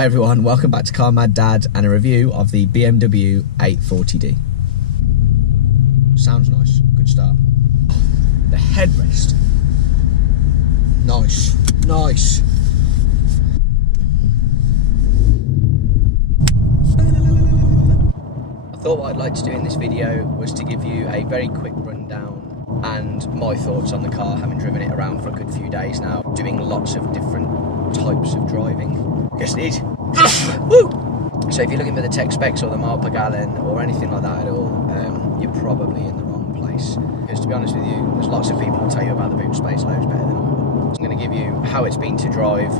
Hi everyone, welcome back to Car Mad Dad and a review of the BMW 840D. Sounds nice, good start. The headrest, nice, nice. I thought what I'd like to do in this video was to give you a very quick rundown and my thoughts on the car, having driven it around for a good few days now, doing lots of different types of driving. Yes it is. Woo! So if you're looking for the tech specs or the mile per gallon or anything like that at all, you're probably in the wrong place. Because to be honest with you, there's lots of people who tell you about the boot space loads better than I will. So I'm going to give you how it's been to drive,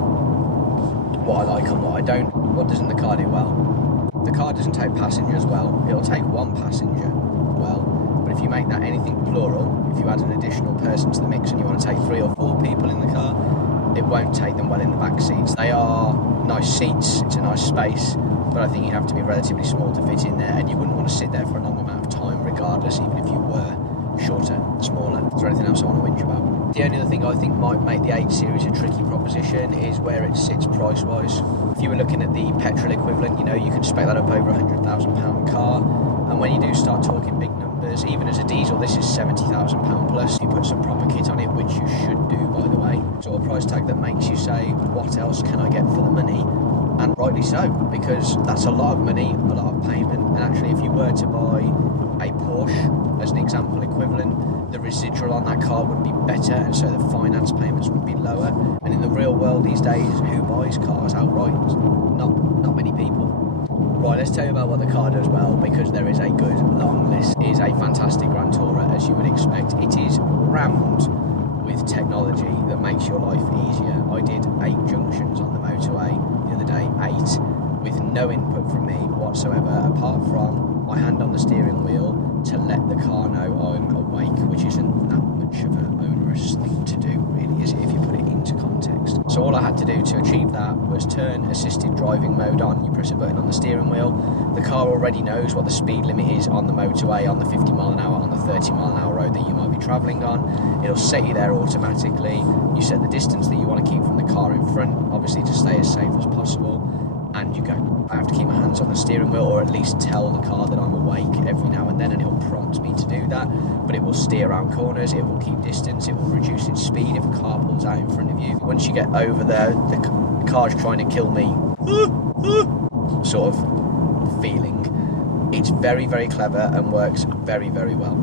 what I like and what I don't. What doesn't the car do well? The car doesn't take passengers well. It'll take one passenger well. But if you make that anything plural, if you add an additional person to the mix and you want to take 3 or 4 people in the car, it won't take them well in the back seats. They are nice seats, it's a nice space, but I think you have to be relatively small to fit in there, and you wouldn't want to sit there for a long amount of time regardless, even if you were shorter, smaller. Is there anything else I want to whinge about? The only other thing I think might make the 8 Series a tricky proposition is where it sits price-wise. If you were looking at the petrol equivalent, you know, you could spec that up over £100,000 car, and when you do start talking big numbers, even as a diesel, this is £70,000 plus. You put some proper kit on it, which you should do, by the way. Sort of price tag that makes you say, what else can I get for the money? And rightly so, because that's a lot of money, a lot of payment. And actually, if you were to buy a Porsche, as an example equivalent, the residual on that car would be better, and so the finance payments would be lower. And in the real world these days, who buys cars outright? Not many people. Right, let's tell you about what the car does well, because there is a good long list. It is a fantastic Grand Tourer, as you would expect. It is rammed with technology that makes your life easier. I did 8 junctions on the motorway the other day, 8, with no input from me whatsoever, apart from my hand on the steering wheel to let the car know I'm awake, which isn't that much of an onerous thing to do, really, is it, if you put it into context. So all I had to do to achieve that was turn assisted driving mode on. You press a button on the steering wheel. The car already knows what the speed limit is on the motorway, on the 50 mile an hour, on the 30 mile an hour road that you might be travelling on. It'll set you there automatically. You set the distance that you want to keep from the car in front, obviously to stay as safe as possible, and you go. I have to keep my hands on the steering wheel, or at least tell the car that I'm awake every now and then, and it'll prompt me to do that. But it will steer around corners, it will keep distance, it will reduce its speed if a car pulls out in front of you. Once you get over there, the car's trying to kill me sort of feeling. It's very, very clever and works very, very well.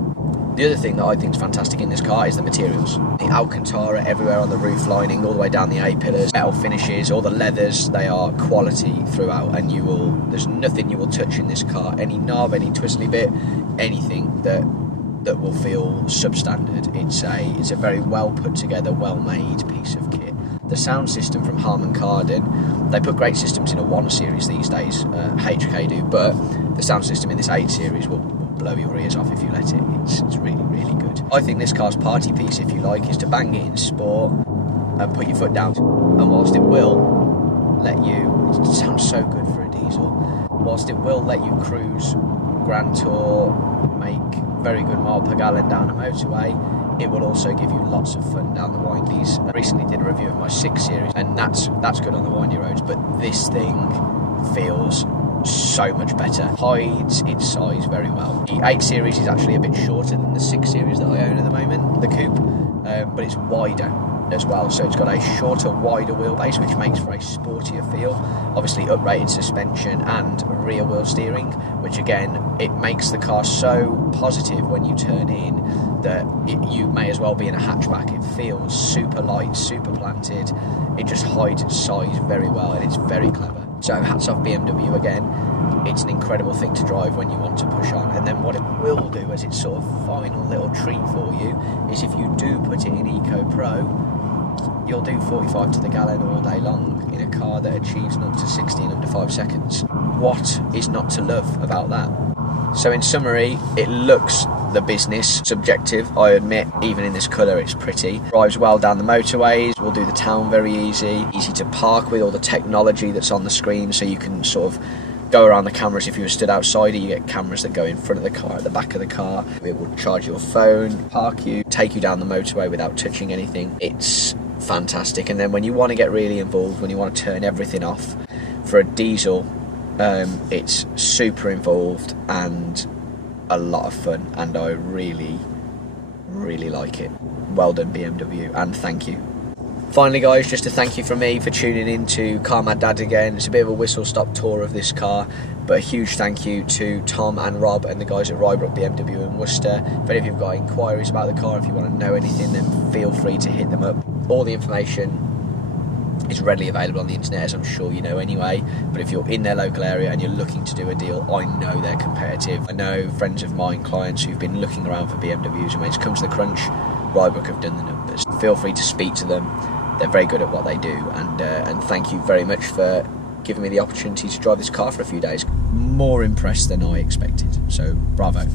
The other thing that I think is fantastic in this car is the materials. The Alcantara everywhere on the roof lining, all the way down the A-pillars, metal finishes, all the leathers, they are quality throughout, and there's nothing you will touch in this car, any knob, any twizzly bit, anything that will feel substandard. It's a very well put together, well made piece of kit. The sound system from Harman Kardon, they put great systems in a 1 Series these days, HK do, but the sound system in this 8 Series will blow your ears off if you let it. It's really, really good. I think this car's party piece, if you like, is to bang it in sport and put your foot down. And whilst it will let you, it sounds so good for a diesel, whilst it will let you cruise Grand Tour, make very good mile per gallon down a motorway, it will also give you lots of fun down the windies. I recently did a review of my 6 Series, and that's good on the windy roads, but this thing feels so much better, hides its size very well. The 8 Series is actually a bit shorter than the 6 Series that I own at the moment, the coupe, but it's wider as well, so it's got a shorter, wider wheelbase, which makes for a sportier feel. Obviously uprated suspension and rear wheel steering, which again, it makes the car so positive when you turn in that you may as well be in a hatchback. It feels super light, super planted. It just hides its size very well, and it's very clever. So hats off BMW again. It's an incredible thing to drive when you want to push on. And then what it will do as its sort of final little treat for you is, if you do put it in Eco Pro, you'll do 45 to the gallon all day long in a car that achieves 0 to 60 in under 5 seconds. What is not to love about that? So in summary, it looks the business, subjective, I admit. Even in this colour, it's pretty. Drives well down the motorways, will do the town very easy to park with all the technology that's on the screen, so you can sort of go around the cameras. If you were stood outside it, you get cameras that go in front of the car, at the back of the car. It will charge your phone, park you, take you down the motorway without touching anything. It's fantastic. And then when you want to get really involved, when you want to turn everything off for a diesel, it's super involved and a lot of fun, and I really like it. Well done BMW, and thank you. Finally guys, just a thank you from me for tuning in to Car Mad Dad again. It's a bit of a whistle stop tour of this car, but a huge thank you to Tom and Rob and the guys at Rybrook BMW in Worcester. If any of you have got inquiries about the car, if you want to know anything, then feel free to hit them up. All the information is readily available on the internet, as I'm sure you know anyway, but if you're in their local area and you're looking to do a deal, I know they're competitive. I know friends of mine, clients who've been looking around for BMWs, and when it's come to the crunch, Rybrook have done the numbers. Feel free to speak to them. They're very good at what they do, and thank you very much for giving me the opportunity to drive this car for a few days. More impressed than I expected, so bravo.